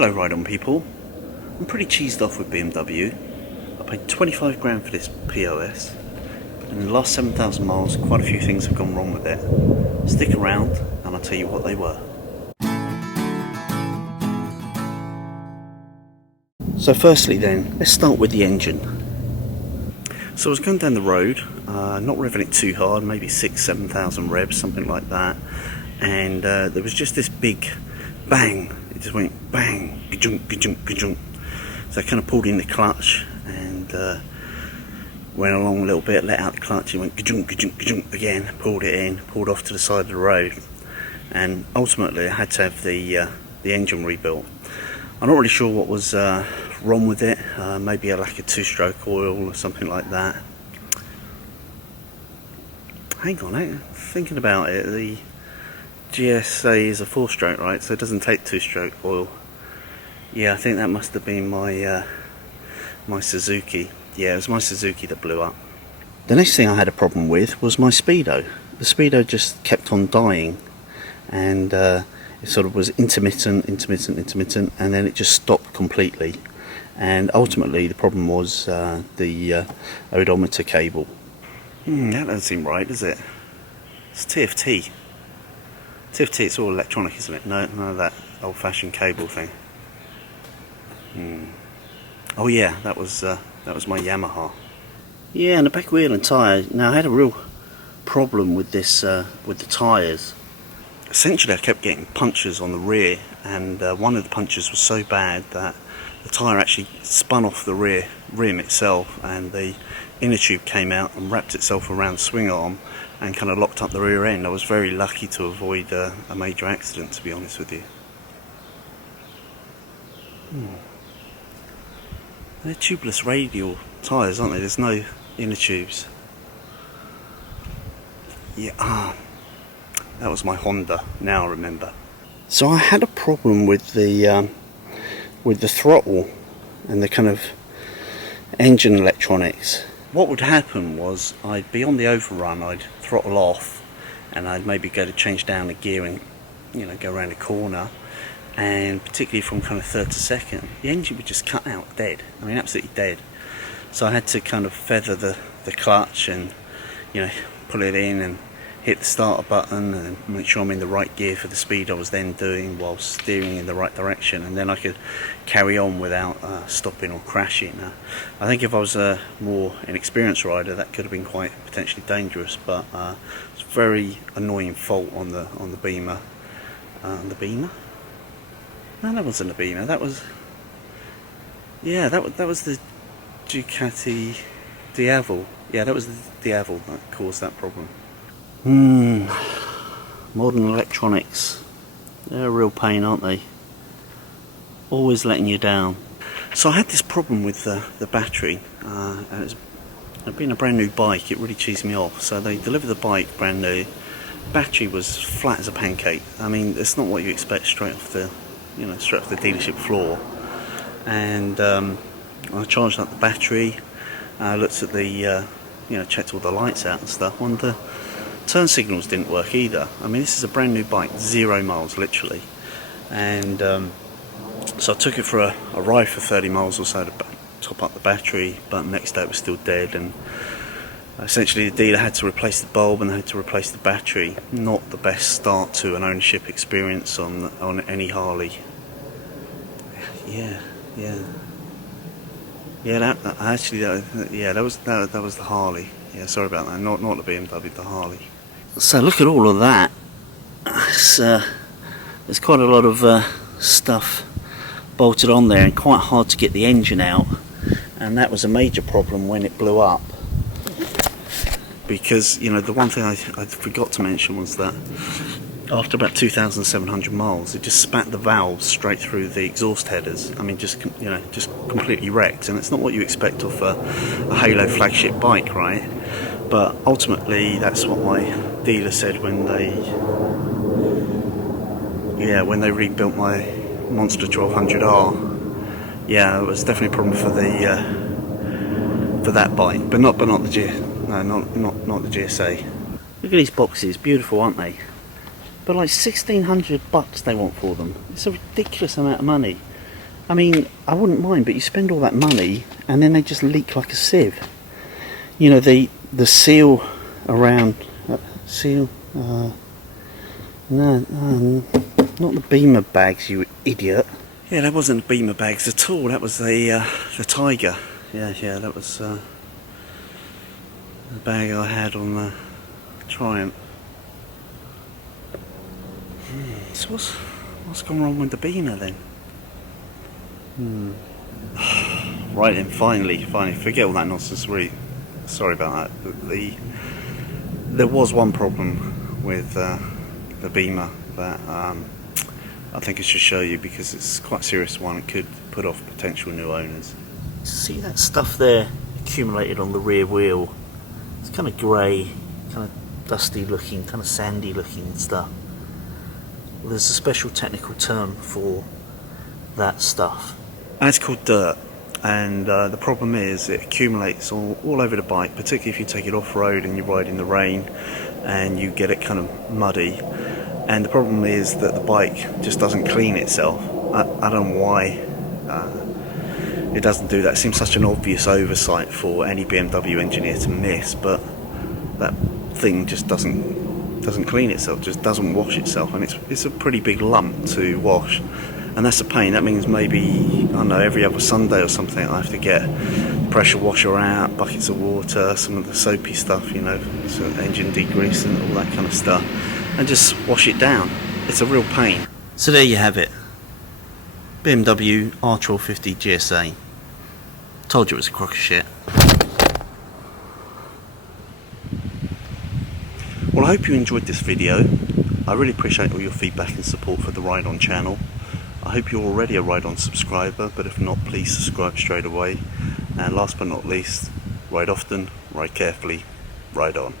Hello Ride On people, I'm pretty cheesed off with BMW. I paid 25 grand for this POS. In the last 7,000 miles quite a few things have gone wrong with it. Stick around and I'll tell you what they were. So firstly then, let's start with the engine. So I was going down the road, not revving it too hard, maybe 6,000-7,000 revs, something like that. And there was just this big bang. It just went bang, ka-junk, ka-junk, ka-junk. So I kind of pulled in the clutch and went along a little bit, let out the clutch, it went ka-junk, ka-junk, ka-junk again, pulled it in, pulled off to the side of the road. And ultimately I had to have the engine rebuilt. I'm not really sure what was wrong with it, maybe a lack of two-stroke oil or something like that. Hang on, thinking about it, the GSA is a 4-stroke, right, so it doesn't take two-stroke oil. Yeah, I think that must have been my my Suzuki. Yeah, it was my Suzuki that blew up. The next thing I had a problem with was my Speedo. The Speedo just kept on dying, and it sort of was intermittent, and then it just stopped completely. And ultimately the problem was the odometer cable. That doesn't seem right, does it? It's TFT. TFT, it's all electronic, isn't it? No, none of that old-fashioned cable thing. Oh yeah, that was my Yamaha. Yeah, and the back wheel and tyre. Now I had a real problem with this with the tyres. Essentially, I kept getting punctures on the rear, and one of the punctures was so bad that the tyre actually spun off the rear rim itself, and the inner tube came out and wrapped itself around the swing arm and kind of locked up the rear end. I was very lucky to avoid a major accident, to be honest with you. They're tubeless radial tyres, aren't they? There's no inner tubes. Yeah, that was my Honda, now I remember. So I had a problem with the throttle and the kind of engine electronics. What would happen was I'd be on the overrun, I'd throttle off, and I'd maybe go to change down the gear and, you know, go around a corner, and particularly from kind of third to second, the engine would just cut out dead. I mean, absolutely dead. So I had to kind of feather the clutch and, you know, pull it in and hit the starter button and make sure I'm in the right gear for the speed I was then doing while steering in the right direction, and then I could carry on without stopping or crashing. I think if I was a more inexperienced rider, that could have been quite potentially dangerous, but it's a very annoying fault on the Beamer. The Beamer? No, that wasn't a Beamer. That was, yeah, that was the Ducati Diavel. Yeah, that was the Diavel that caused that problem. Modern electronics, they're a real pain, aren't they? Always letting you down. So I had this problem with the battery, and it's being a brand new bike, it really cheesed me off. So they delivered the bike brand new. Battery was flat as a pancake. I mean, it's not what you expect straight off the dealership floor. And I charged up the battery, looked at the checked all the lights out and stuff. And the turn signals didn't work either. I mean, this is a brand new bike, 0 miles literally, and so I took it for a ride for 30 miles or so to top up the battery, but next day it was still dead, and essentially the dealer had to replace the bulb and they had to replace the battery. Not the best start to an ownership experience on any Harley. Yeah, that was the Harley. Yeah, sorry about that. Not the BMW, the Harley. So look at all of that. There's quite a lot of stuff bolted on there, and quite hard to get the engine out. And that was a major problem when it blew up. Because, you know, the one thing I forgot to mention was that after about 2,700 miles, it just spat the valves straight through the exhaust headers. I mean, just completely wrecked. And it's not what you expect of a Halo flagship bike, right? But ultimately, that's what my dealer said when they rebuilt my Monster 1200R. Yeah, it was definitely a problem for that bike, but not the GSA. Look at these boxes, beautiful, aren't they? But like $1,600 they want for them. It's a ridiculous amount of money. I mean, I wouldn't mind, but you spend all that money and then they just leak like a sieve. You know, the seal around no, not the Beamer bags, you idiot. Yeah, that wasn't the Beamer bags at all. That was the Tiger. Yeah, that was the bag I had on the Triumph. So what's gone wrong with the Beamer then? Right then, finally, forget all that nonsense. Really, sorry about that. There was one problem with the Beamer that I think I should show you, because it's quite a serious one. It could put off potential new owners. See that stuff there accumulated on the rear wheel? It's kind of grey, kind of dusty looking, kind of sandy looking stuff. Well, there's a special technical term for that stuff, and it's called dirt. And the problem is it accumulates all over the bike, particularly if you take it off-road and you ride in the rain and you get it kind of muddy. And the problem is that the bike just doesn't clean itself. I don't know why it doesn't do that. It seems such an obvious oversight for any BMW engineer to miss, but that thing just doesn't clean itself, just doesn't wash itself, and it's a pretty big lump to wash, and that's a pain. That means maybe, I don't know, every other Sunday or something I have to get pressure washer out, buckets of water, some of the soapy stuff, you know, some engine degrease and all that kind of stuff, and just wash it down. It's a real pain. So there you have it, BMW R1250 GS. Told you it was a crock of shit. Well, I hope you enjoyed this video. I really appreciate all your feedback and support for the Ride On channel. I hope you're already a Ride On subscriber, but if not, please subscribe straight away. And last but not least, ride often, ride carefully, ride on.